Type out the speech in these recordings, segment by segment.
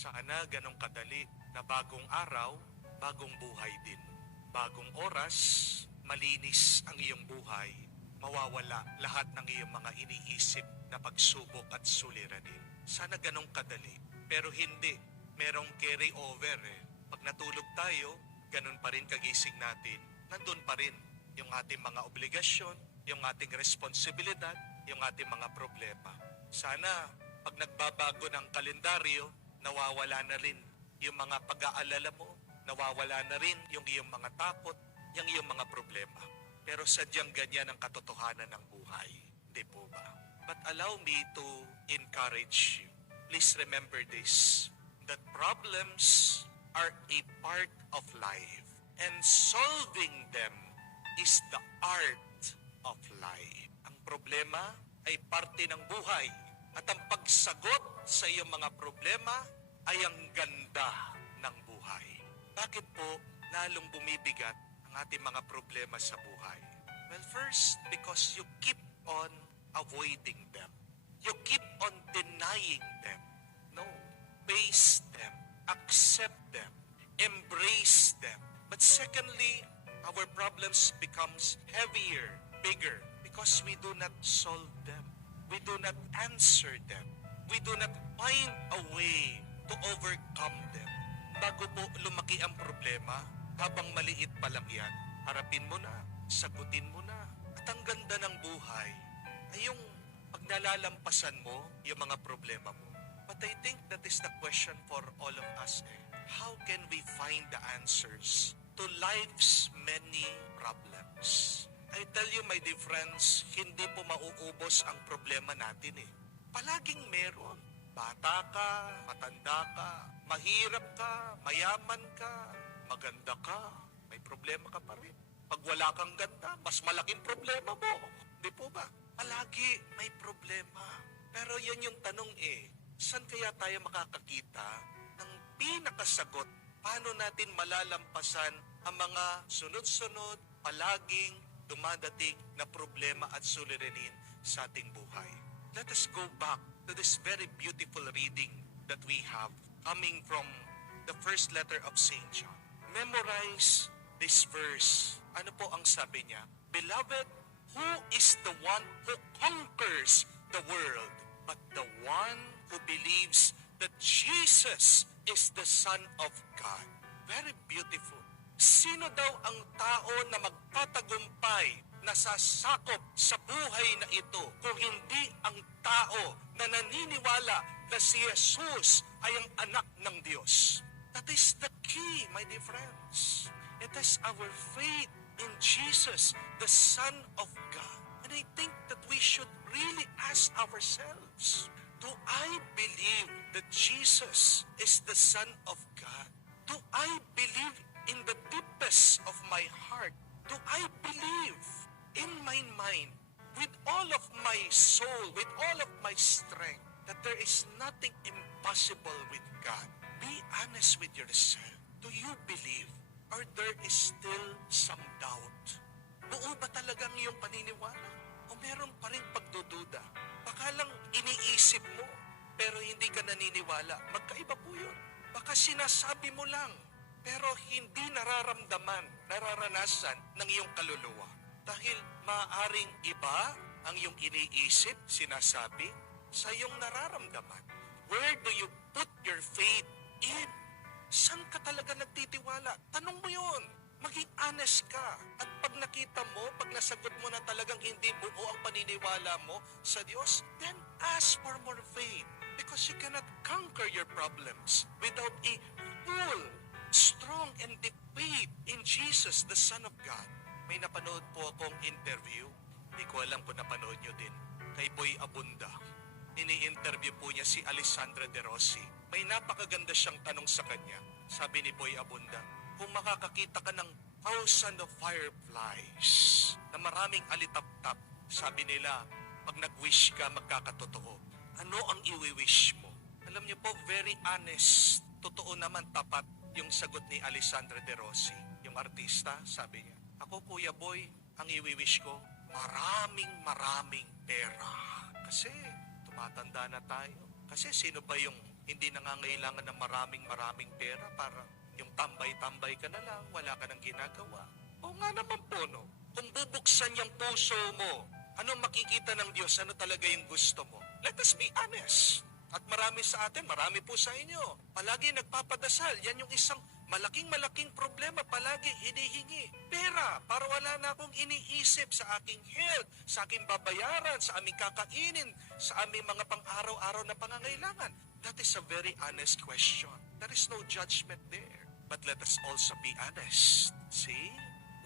Sana ganong kadali na bagong araw, bagong buhay din. Bagong oras, malinis ang iyong buhay, mawawala lahat ng iyong mga iniisip na pagsubok at suliranin. Sana ganong kadali. Pero hindi. Merong carry over eh. Pag natulog tayo, ganon pa rin kagising natin. Nandun pa rin yung ating mga obligasyon, yung ating responsibilidad, yung ating mga problema. Sana pag nagbabago ng kalendaryo, nawawala na rin yung mga pag-aalala mo, nawawala na rin yung iyong mga takot, yung iyong mga problema. Pero sadyang ganyan ang katotohanan ng buhay. Hindi po ba? But allow me to encourage you. Please remember this, that problems are a part of life, and solving them is the art of life. Ang problema ay parte ng buhay, at ang pagsagot sa iyong mga problema ay ang ganda ng buhay. Bakit po lalong bumibigat ang ating mga problema sa buhay? Well, first, because you keep on avoiding them. You keep on denying them. No, face them, accept them, embrace them. But secondly, our problems becomes heavier, bigger, because we do not solve them. We do not answer them. We do not find a way to overcome them. Bago po lumaki ang problema, habang maliit pa lang yan, harapin mo na, sagutin mo na. At ang ganda ng buhay ay yung pag nalalampasan mo yung mga problema mo. But I think that is the question for all of us. How can we find the answers to life's many problems? I tell you, my dear friends, hindi po mauubos ang problema natin eh. Palaging meron. Bata ka, matanda ka, mahirap ka, mayaman ka, maganda ka, may problema ka pa rin. Pag wala kang ganda, mas malaking problema mo. Di po ba? Palagi may problema. Pero yan yung tanong eh, saan kaya tayo makakakita ng pinakasagot? Paano natin malalampasan ang mga sunod-sunod, palaging dumadating na problema at suliranin sa ating buhay? Let us go back to this very beautiful reading that we have coming from the first letter of St. John. Memorize this verse. Ano po ang sabi niya? Beloved, who is the one who conquers the world, but the one who believes that Jesus is the Son of God? Very beautiful. Sino daw ang tao na magtatagumpay na sasakop sa buhay na ito kung hindi ang tao na naniniwala na si Jesus ay ang anak ng Diyos? That is the key, my dear friends. It is our faith in Jesus, the Son of God. And I think that we should really ask ourselves, do I believe that Jesus is the Son of God? Do I believe in the deepest of my heart? Do I believe in my mind, with all of my soul, with all of my strength, that there is nothing impossible with God? Be honest with yourself. Do you believe? Or there is still some doubt? Buo ba talagang iyong paniniwala? O meron pa rin pagdududa? Baka lang iniisip mo, pero hindi ka naniniwala. Magkaiba po yun. Baka sinasabi mo lang, pero hindi nararanasan ng iyong kaluluwa. Dahil maaaring iba ang iyong iniisip, sinasabi, sa iyong nararamdaman. Where do you put your faith in? Saan ka talaga nagtitiwala? Tanong mo yun. Maging honest ka. At pag nakita mo, pag nasagot mo na talagang hindi buo ang paniniwala mo sa Diyos, then ask for more faith. Because you cannot conquer your problems without a full, strong, and deep faith in Jesus, the Son of God. May napanood po akong interview. Hindi ko alam kung napanood nyo din. Kay Boy Abunda. Ini-interview po niya si Alessandra De Rossi. May napakaganda siyang tanong sa kanya. Sabi ni Boy Abunda, kung makakakita ka ng thousand of fireflies na maraming alitap-tap, sabi nila, pag nag-wish ka, magkakatotoo. Ano ang iwi-wish mo? Alam niyo po, very honest. Totoo naman, tapat yung sagot ni Alessandra De Rossi. Yung artista, sabi niya, ako, Kuya Boy, ang iwi-wish ko, maraming pera. Kasi tumatanda na tayo. Kasi sino ba yung Hindi nangangailangan ng maraming pera para yung tambay-tambay ka na lang, wala ka nang ginagawa. O nga naman po, no? Kung bubuksan yung puso mo, ano makikita ng Diyos? Ano talaga yung gusto mo? Let us be honest. At marami sa atin, marami po sa inyo, palagi nagpapadasal. Yan yung isang malaking problema, palagi hinihingi. Pera, para wala na akong iniisip sa aking health, sa aking babayaran, sa aming kakainin, sa aming mga pang-araw-araw na pangangailangan. That is a very honest question. There is no judgment there. But let us also be honest. See?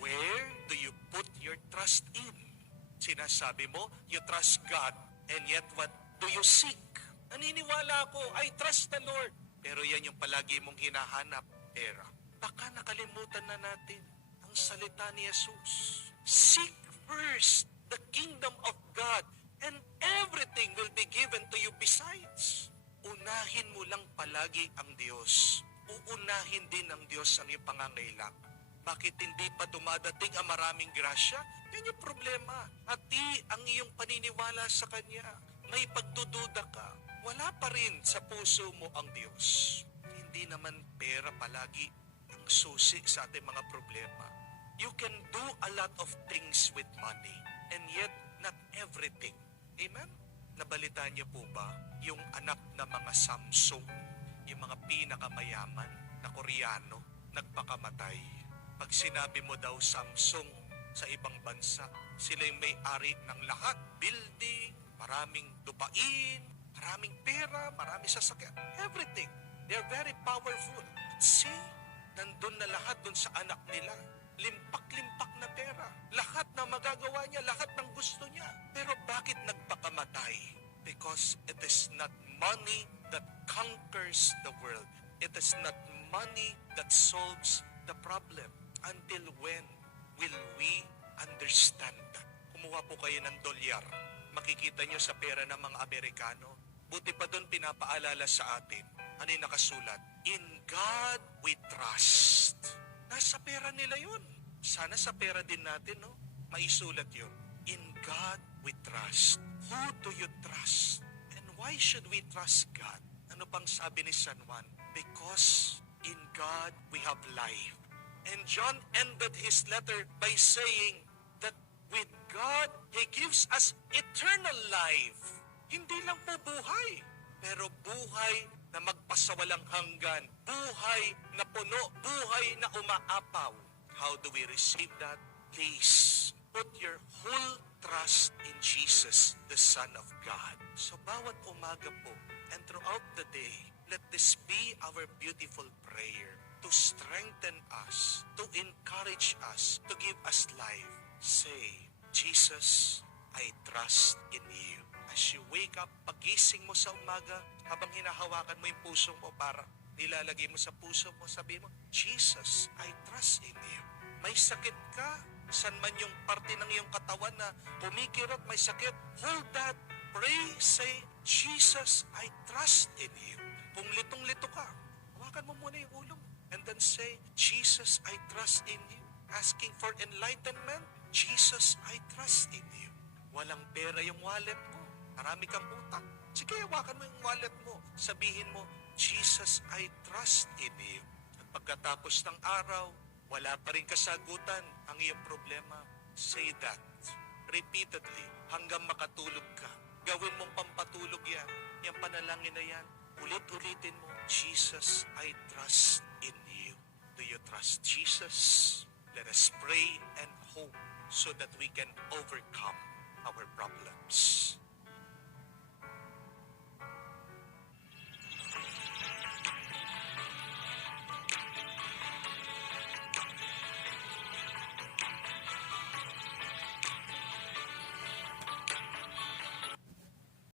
Where do you put your trust in? Sinasabi mo, you trust God, and yet what do you seek? Naniniwala ako, I trust the Lord. Pero yan yung palagi mong hinahanap, pera. Baka nakalimutan na natin ang salita ni Jesus. Seek first the kingdom of God, and everything will be given to you besides. Unahin mo lang palagi ang Diyos. Uunahin din ng Diyos ang iyong pangangailangan. Bakit hindi pa dumadating ang maraming grasya? Yan yung problema. At ang iyong paniniwala sa Kanya. May pagdududa ka. Wala pa rin sa puso mo ang Diyos. Hindi naman pera palagi ang susi sa ating mga problema. You can do a lot of things with money, and yet not everything. Amen? Nabalitaan niyo po ba yung anak na mga Samsung, yung mga pinakamayaman na Koreano, nagpakamatay? Pag sinabi mo daw Samsung sa ibang bansa, sila yung may-ari ng lahat. Building, maraming lupain, maraming pera, maraming sasakyan. Everything. They're very powerful. See, nandun na lahat dun sa anak nila. Limpak-limpak na pera. Lahat na magagawa niya, lahat ng gusto niya. Pero bakit nagpakamatay? Because it is not money that conquers the world. It is not money that solves the problem. Until when will we understand that? Kumuha po kayo ng dolyar. Makikita nyo sa pera ng mga Amerikano. Buti pa doon pinapaalala sa atin. Ano yung nakasulat? In God we trust. Nasa pera nila yun. Sana sa pera din natin, no? Maisulat yun. In God we trust. Who do you trust? And why should we trust God? Ano pang sabi ni San Juan? Because in God we have life. And John ended his letter by saying that with God, He gives us eternal life. Hindi lang po buhay, pero buhay na magpasawalang hanggan, buhay na puno, buhay na umaapaw. How do we receive that? Please, put your whole trust in Jesus, the Son of God. So bawat umaga po, and throughout the day, let this be our beautiful prayer to strengthen us, to encourage us, to give us life. Say, Jesus, I trust in you. As you wake up, pagising mo sa umaga, habang hinahawakan mo yung puso mo para nilalagay mo sa puso mo, sabi mo, Jesus, I trust in you. May sakit ka, san man yung parte ng iyong katawan na kumikirot, may sakit, hold that, pray, say, Jesus, I trust in you. Kung litong-lito ka, hawakan mo muna yung ulo mo. And then say, Jesus, I trust in you. Asking for enlightenment, Jesus, I trust in you. Walang pera yung wallet mo. Marami kang utang. Sige, hawakan mo yung wallet mo. Sabihin mo, Jesus, I trust in you. At pagkatapos ng araw, wala pa rin kasagutan ang iyong problema. Say that repeatedly hanggang makatulog ka. Gawin mong pampatulog yan. Yung panalangin na yan. Ulit-ulitin mo, Jesus, I trust in you. Do you trust Jesus? Let us pray and hope so that we can overcome our problems.